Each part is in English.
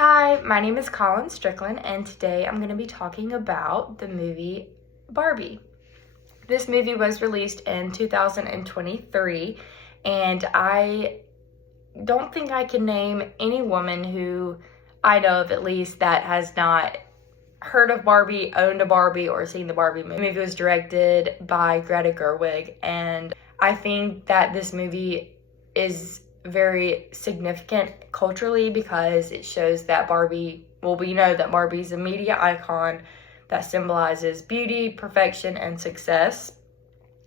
Hi, my name is Colin Strickland, and today I'm going to be talking about the movie Barbie. This movie was released in 2023, and I don't think I can name any woman who I know of, at least, that has not heard of Barbie, owned a Barbie, or seen the Barbie movie. The movie was directed by Greta Gerwig, and I think that this movie is very significant culturally because it shows that we know that Barbie's a media icon that symbolizes beauty, perfection, and success.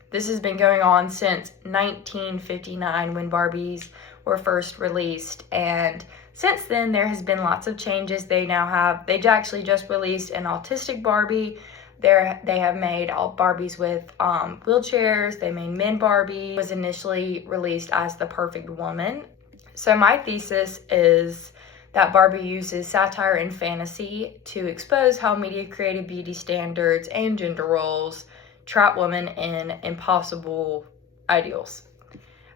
This has been going on since 1959 when Barbies were first released, and since then there has been lots of changes. They actually just released an autistic Barbie. They have made all Barbies with wheelchairs. They made men Barbie. It was initially released as the perfect woman. So my thesis is that Barbie uses satire and fantasy to expose how media created beauty standards and gender roles trap women in impossible ideals.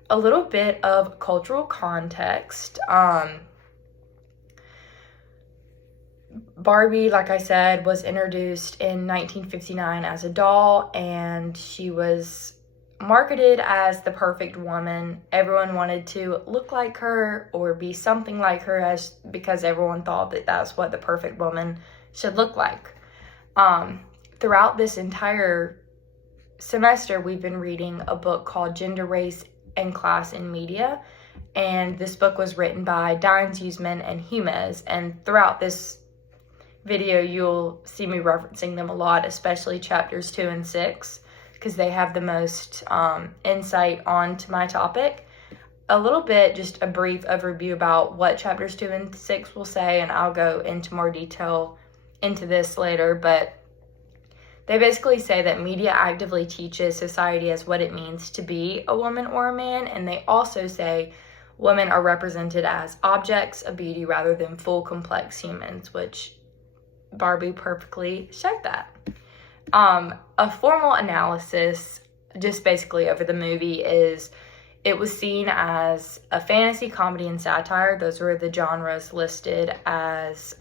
A little bit of cultural context. Barbie, like I said, was introduced in 1959 as a doll, and she was marketed as the perfect woman. Everyone wanted to look like her or be something like her because everyone thought that that's what the perfect woman should look like. Throughout this entire semester, we've been reading a book called Gender, Race, and Class in Media, and this book was written by Dines, Huseman, and Humes, and throughout this video you'll see me referencing them a lot, especially chapters 2 and 6, because they have the most insight onto my topic. A little bit, just a brief overview about what chapters 2 and 6 will say, and I'll go into more detail into this later, but they basically say that media actively teaches society as what it means to be a woman or a man, and they also say women are represented as objects of beauty rather than full complex humans, which Barbie perfectly showed that. A formal analysis just basically over the movie is it was seen as a fantasy, comedy, and satire. Those were the genres listed as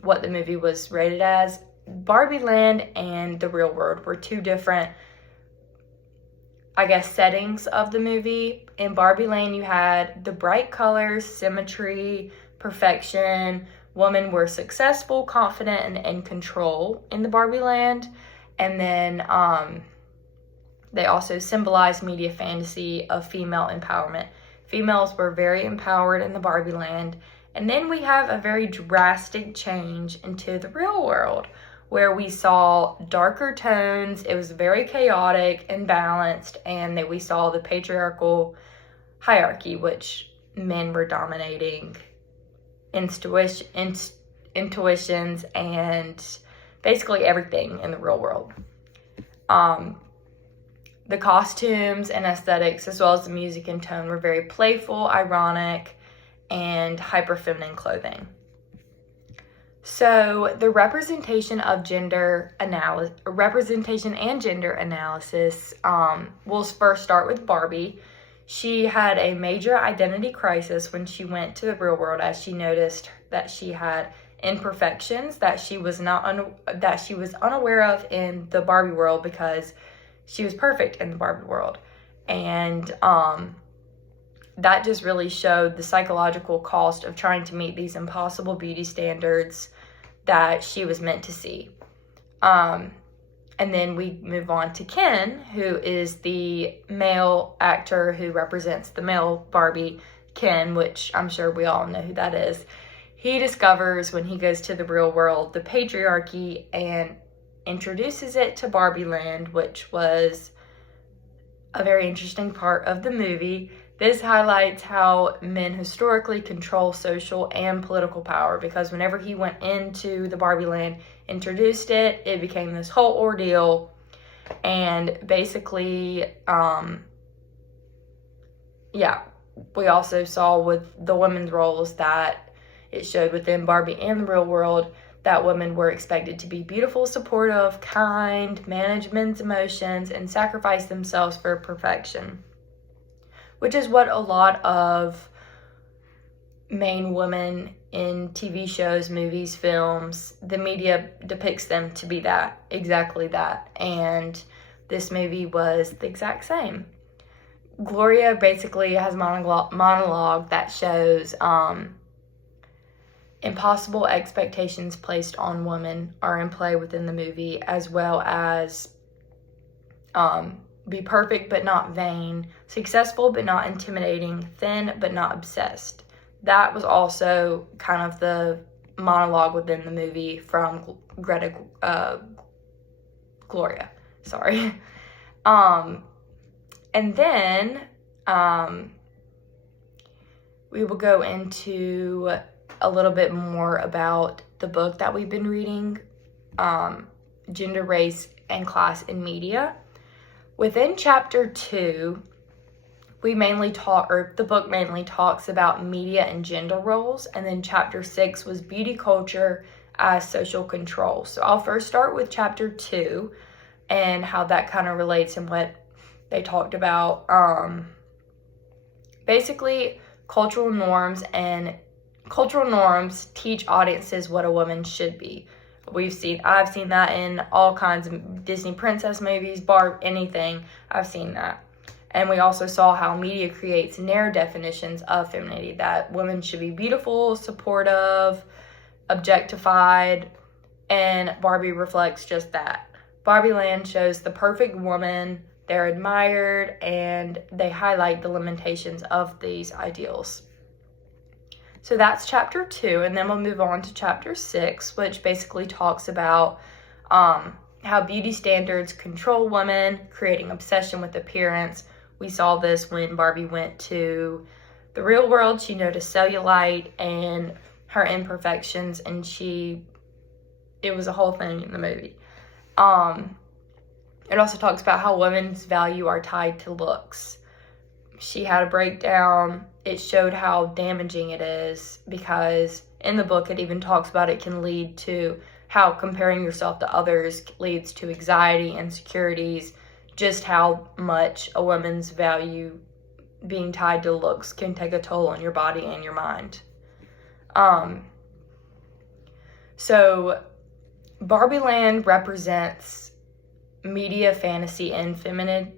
what the movie was rated as. Barbie Land and the real world were two different, settings of the movie. In Barbie Land, you had the bright colors, symmetry, perfection. Women were successful, confident, and in control in the Barbie Land. And then they also symbolized media fantasy of female empowerment. Females were very empowered in the Barbie Land. And then we have a very drastic change into the real world, where we saw darker tones. It was very chaotic and balanced, and that we saw the patriarchal hierarchy, which men were dominating intuitions and basically everything in the real world. The costumes and aesthetics, as well as the music and tone, were very playful, ironic, and hyper feminine clothing. So the representation and gender analysis, we'll first start with Barbie. She had a major identity crisis when she went to the real world, as she noticed that she had imperfections that she was unaware of in the Barbie world because she was perfect in the Barbie world. And that just really showed the psychological cost of trying to meet these impossible beauty standards that she was meant to see. And then we move on to Ken, who is the male actor who represents the male Barbie, Ken, which I'm sure we all know who that is. He discovers when he goes to the real world the patriarchy and introduces it to Barbie Land, which was a very interesting part of the movie. This highlights how men historically control social and political power, because whenever he went into the Barbie Land, introduced it, it became this whole ordeal. And basically, we also saw with the women's roles that it showed within Barbie and the real world that women were expected to be beautiful, supportive, kind, manage men's emotions, and sacrifice themselves for perfection, which is what a lot of main women in TV shows, movies, films. The media depicts them to be that, exactly that. And this movie was the exact same. Gloria basically has a monologue that shows impossible expectations placed on women are in play within the movie, as well as be perfect but not vain, successful but not intimidating, thin but not obsessed. That was also kind of the monologue within the movie from Gloria. Sorry. And then we will go into a little bit more about the book that we've been reading, Gender, Race, and Class in Media. Within chapter 2, the book mainly talks about media and gender roles, and then chapter 6 was beauty culture as social control. So I'll first start with chapter 2 and how that kind of relates and what they talked about. Basically, cultural norms teach audiences what a woman should be. I've seen that in all kinds of Disney princess movies, anything. I've seen that. And we also saw how media creates narrow definitions of femininity, that women should be beautiful, supportive, objectified, and Barbie reflects just that. Barbie Land shows the perfect woman, they're admired, and they highlight the limitations of these ideals. So that's chapter 2, and then we'll move on to chapter 6, which basically talks about how beauty standards control women, creating obsession with appearance. We saw this when Barbie went to the real world. She noticed cellulite and her imperfections, and it was a whole thing in the movie. It also talks about how women's value are tied to looks. She had a breakdown. It showed how damaging it is, because in the book it even talks about it can lead to how comparing yourself to others leads to anxiety, insecurities, just how much a woman's value being tied to looks can take a toll on your body and your mind. So Barbie Land represents media, fantasy, and femininity,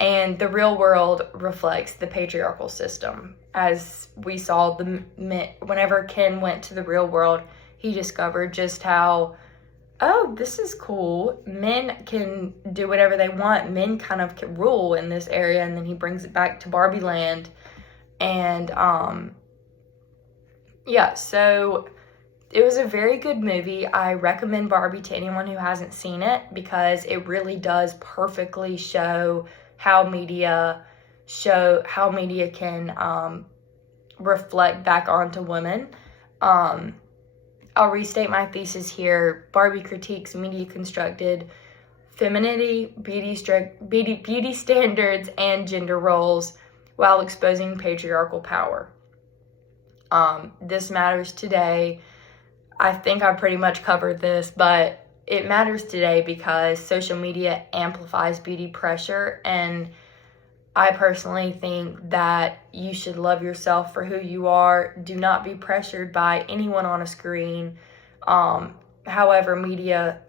and the real world reflects the patriarchal system. As we saw, whenever Ken went to the real world, he discovered just how, oh, this is cool. Men can do whatever they want. Men kind of can rule in this area, and then he brings it back to Barbie Land. And, so it was a very good movie. I recommend Barbie to anyone who hasn't seen it, because it really does perfectly show how media can reflect back onto women. I'll restate my thesis here. Barbie critiques media-constructed femininity, beauty standards, and gender roles while exposing patriarchal power. This matters today. I think I pretty much covered this, but it matters today because social media amplifies beauty pressure, and I personally think that you should love yourself for who you are. Do not be pressured by anyone on a screen. However, media,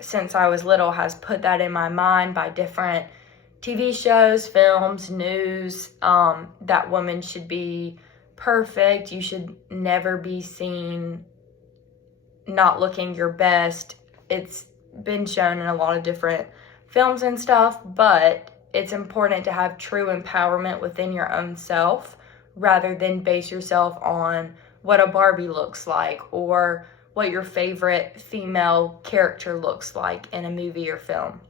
since I was little, has put that in my mind by different TV shows, films, news, that women should be perfect. You should never be seen not looking your best. It's been shown in a lot of different films and stuff, but it's important to have true empowerment within your own self rather than base yourself on what a Barbie looks like or what your favorite female character looks like in a movie or film.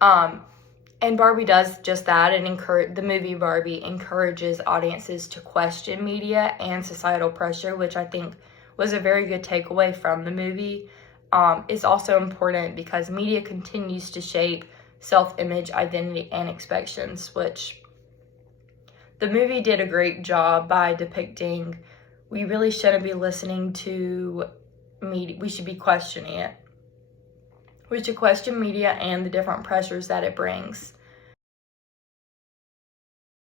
And Barbie does just that, and the movie Barbie encourages audiences to question media and societal pressure, which I think was a very good takeaway from the movie. It's also important because media continues to shape self-image, identity, and expectations, which the movie did a great job by depicting. We really shouldn't be listening to media. We should be questioning it. We should question media and the different pressures that it brings.